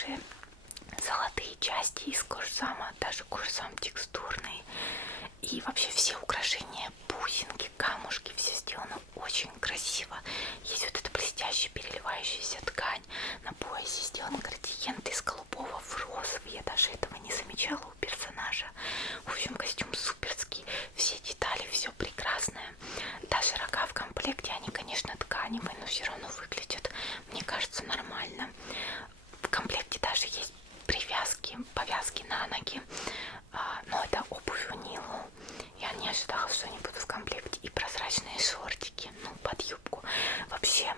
хорошие золотые части из кожзама, даже кожзам текстурный. И вообще все украшения, бусинки, камушки, все сделано очень красиво. Есть вот эта блестящая переливающаяся ткань. На поясе сделан градиент из голубого в розовый. Я даже этого не замечала у персонажа. В общем, костюм суперский. Все детали, все прекрасное. Даже рога в комплекте, они, конечно, тканевые, но все равно выглядят, мне кажется, нормально. В комплекте даже есть привязки, повязки на ноги. Но это обувь в Нилу. Я не ожидала, что они будут в комплекте. И прозрачные шортики, ну, под юбку. Вообще,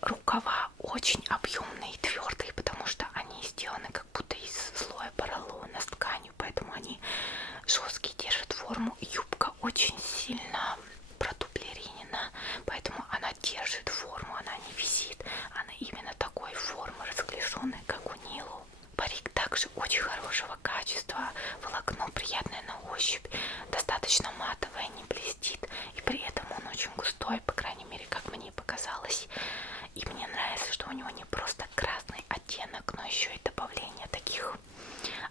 рукава очень объемные и твердые, потому что они сделаны как будто из слоя поролона с тканью, поэтому они жесткие, держат форму. Юбка очень сильно продублеринена, поэтому она держит форму, она не висит. Она именно такой формы, разглаженной, как у Нилу. Парик также очень хорошего качества, волокно приятное на ощупь, достаточно матовое, не блестит, и при этом он очень густой, по крайней мере, как мне показалось. И мне нравится, что у него не просто красный оттенок, но еще и добавление таких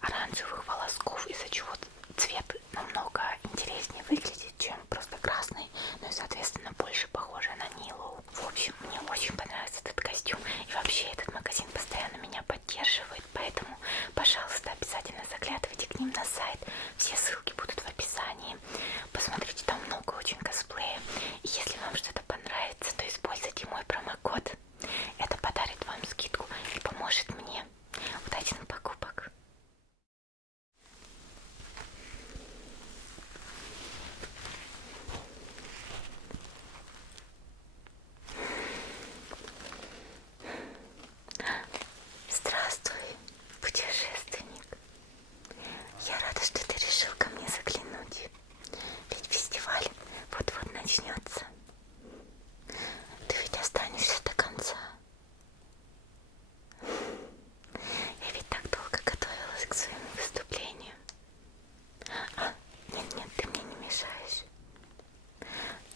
оранжевых волосков, из-за чего цвет намного интереснее выглядит, чем просто красный, ну и, соответственно, больше похоже на Нилу. В общем, мне очень понравился этот костюм, и вообще этот магазин постоянно меня поддерживает, поэтому, пожалуйста, обязательно заглядывайте к ним на сайт, все ссылки будут в описании. Посмотрите, там много очень косплея, и если вам что-то понравится, то используйте мой промокод. Это подарит вам скидку и поможет мне. Удачных покупок! Здравствуй, путешественник. Я рада, что ты решил ко мне заглянуть. Ведь фестиваль вот-вот начнется. Ты ведь останешься до конца. Я ведь так долго готовилась к своему выступлению. Нет, ты мне не мешаешь.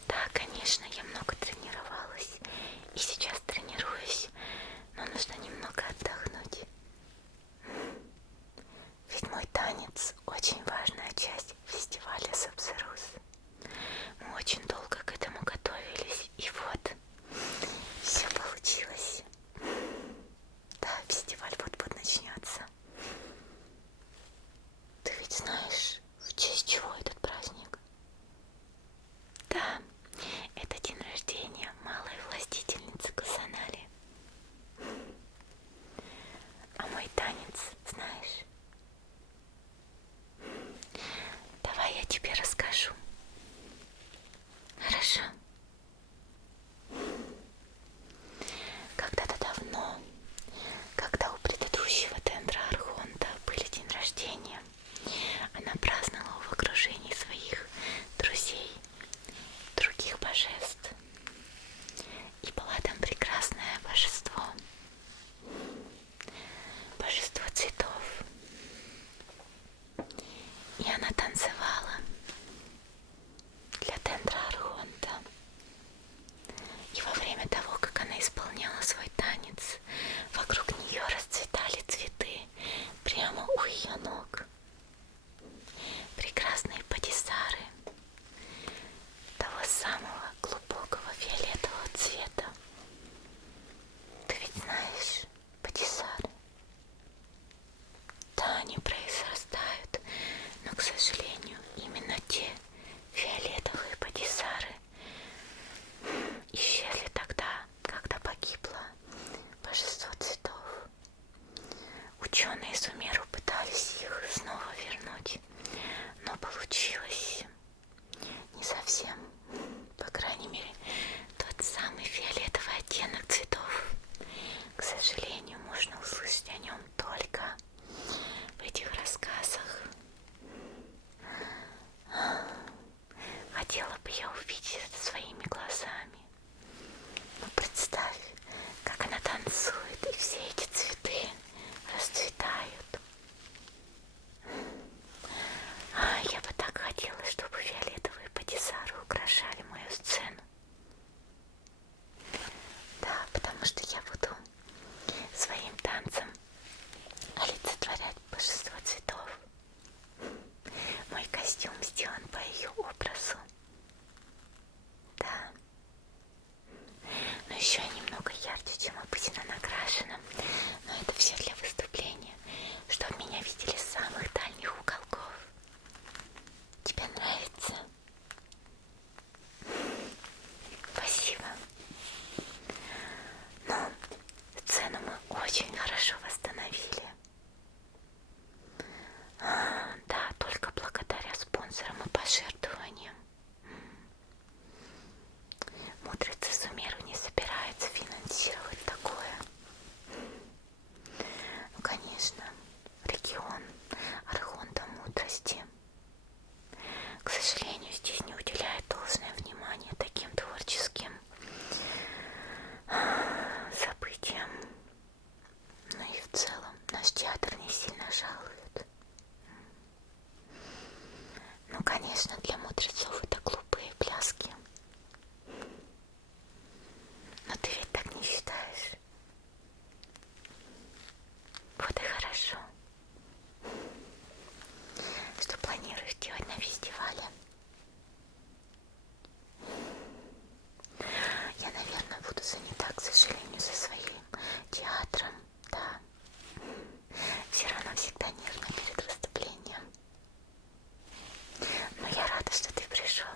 Да, конечно, я много тренировалась. И сейчас тренируюсь, но нужно немного отдохнуть. Ведь мой танец очень важная часть фестиваля Сабзерус. Мы очень долго к этому готовились, и вот все получилось. Да, фестиваль вот-вот начнется. Ты ведь знаешь, в честь чего этот праздник? Да, это день рождения малой властительницы Кусанали. А мой танец знаешь? Давай я тебе расскажу. Хорошо? Когда-то давно, когда у предыдущего тендра Архонта были день рождения, она праздновала в окружении своих друзей, других божеств. И была там прекрасное божество, божество цветов. И она танцевала для тендра Архонта. И во время того, как она исполняла свой танец, вокруг нее расцветали цветы прямо у ее ног. Прекрасные патисары того самого глубокого фиолетового цвета. Ты ведь знаешь патисары? Да, они произрастают, но, к сожалению, именно те фиолетовые патисары исчезли тогда, когда погибло божество цветов. Ученые Сумеру пытались их снова вернуть, но получилось не совсем. По крайней мере, тот самый фиолетовый оттенок цветов, к сожалению, можно услышать о нем только в этих рассказах. Хотела бы я увидеть это своими глазами. Но представь, как она танцует, и все эти цветы расцветают. Я бы так хотела наш театр не сильно жалуют. Ну, конечно, для мудрецов это глупые пляски. Но ты ведь так не считаешь? Вот и хорошо. Что планируешь делать на фестивале? Я, наверное, буду занята, к сожалению, со своим театром, да. Все равно всегда нервно перед выступлением. Но я рада, что ты пришел.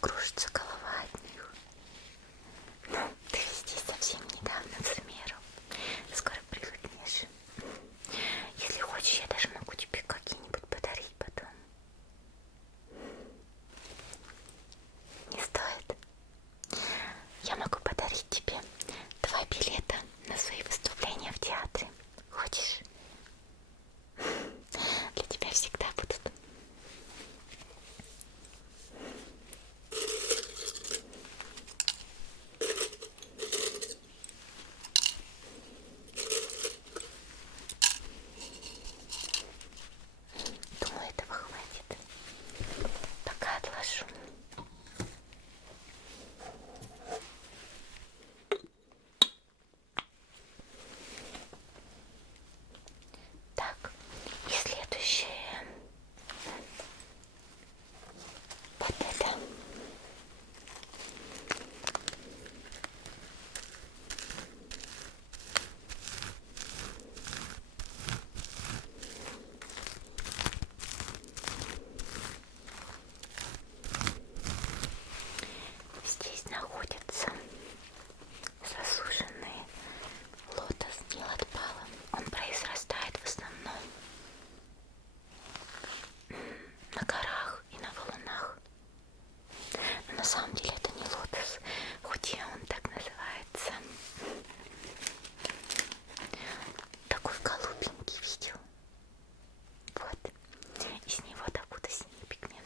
кружится голова от них. Ну, ты ведь здесь совсем недавно, к примеру. Скоро привыкнешь. Если хочешь, я даже могу тебе какие-нибудь подарить потом. Не стоит. Я могу подарить тебе 2 билета на свои выступления в театре. Хочешь? Для тебя всегда будут. Думаю, этого хватит. Пока отложу. Так, и следующее. Вот это. Здесь находится засушенный лотос Нилатпала. Он произрастает в основном на горах и на валунах. Но на самом деле это не лотос, хоть и он так называется. Такой голубенький, видел? Вот. Из него добуду синий пигмент.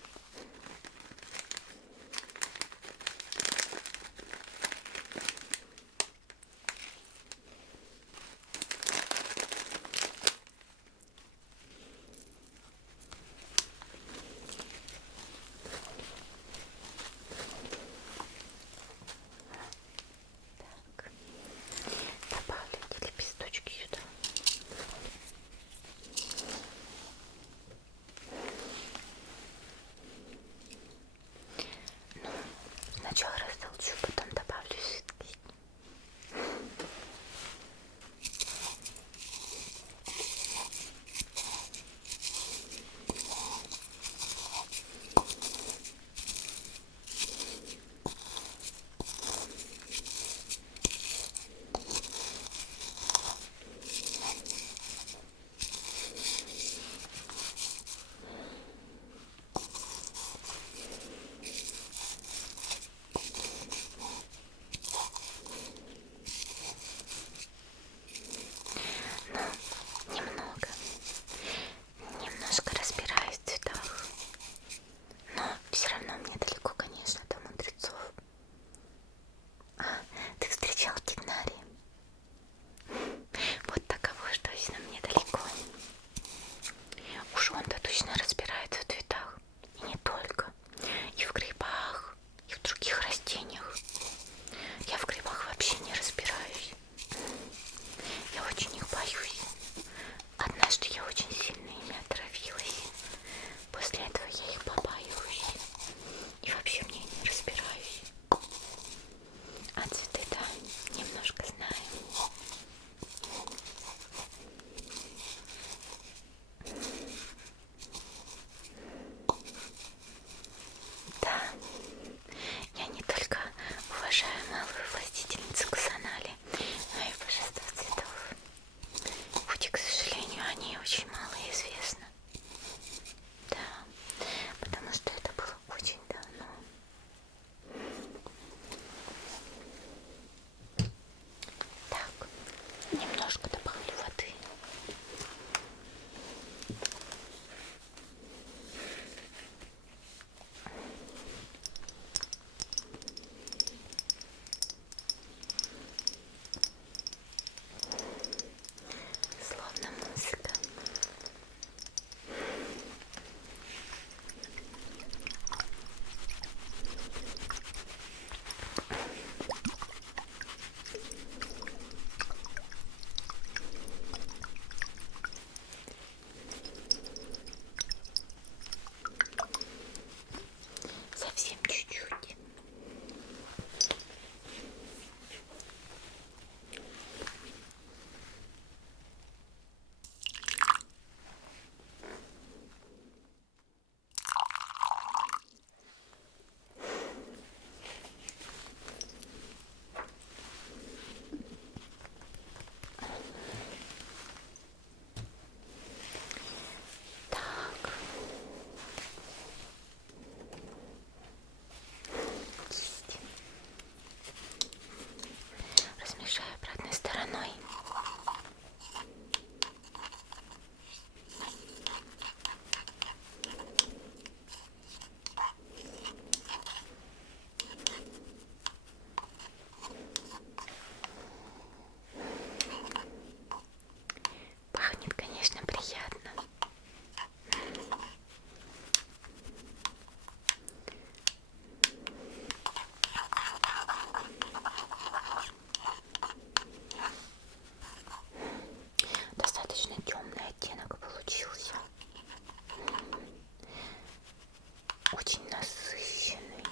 очень насыщенный.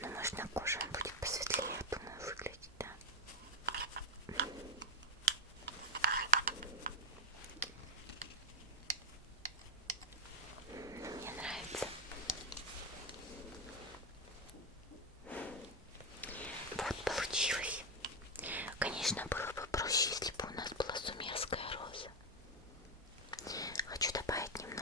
Но может на коже он будет посветлее, я думаю, выглядеть, да. Мне нравится. Вот получилось. Конечно, было бы проще, если бы у нас была сумерская роза. Хочу добавить немного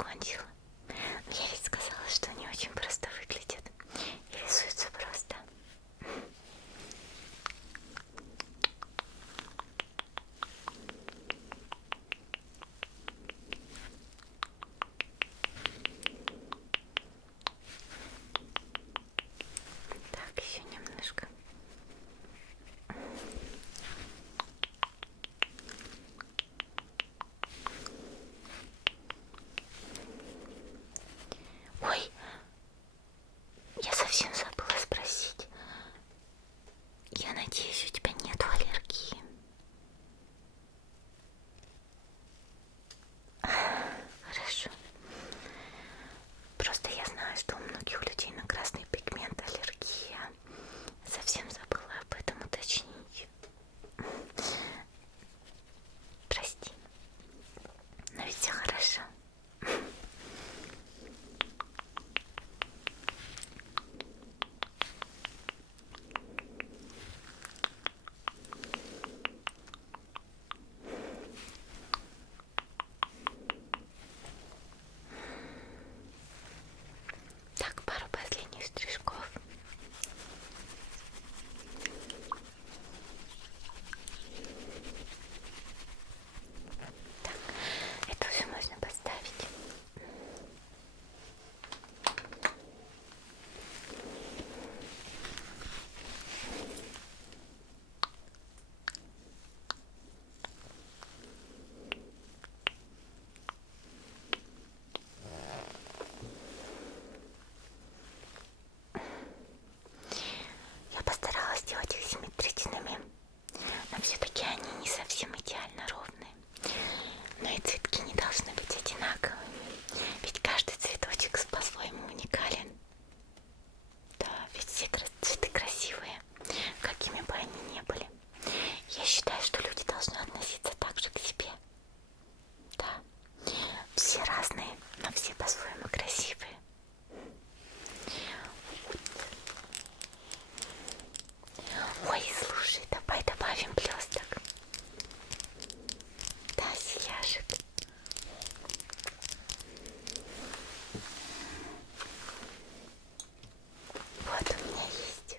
закончила. Но я ведь сказала, что они очень просто выглядят и рисуются просто. Так, еще немножко. Ой, я совсем забыла спросить. Я надеюсь, у тебя нет аллергии. Хорошо. Просто я знаю, что у многих людей на красный пигмент аллергия. Совсем забыла об этом уточнить. Прости. Но ведь все хорошо. Так, пару последних штришков. Так, это уже можно поставить. Я постаралась сделать их симметричными, но все-таки они не совсем идеально ровные. Но и цветки не должны быть одинаковыми, ведь каждый цветочек по-своему уникален. Да, ведь все цветы красивые, какими бы они ни были. Я считаю, что люди должны относиться так же к себе. Да, все разные, но все по-своему красивые. Ой, слушай, давай добавим блесток. Да, сияшек. Вот у меня есть.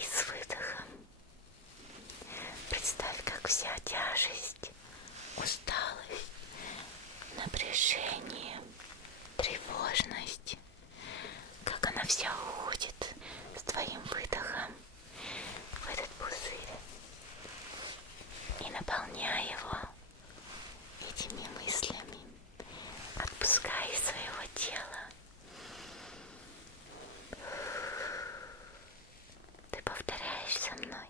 И с выдохом представь, как вся тяжесть, усталость, напряжение, тревожность, как она вся уходит с твоим выдохом в этот пузырь и наполняя его этими мыслями, отпуская из своего тела. Ты повторяешь со мной.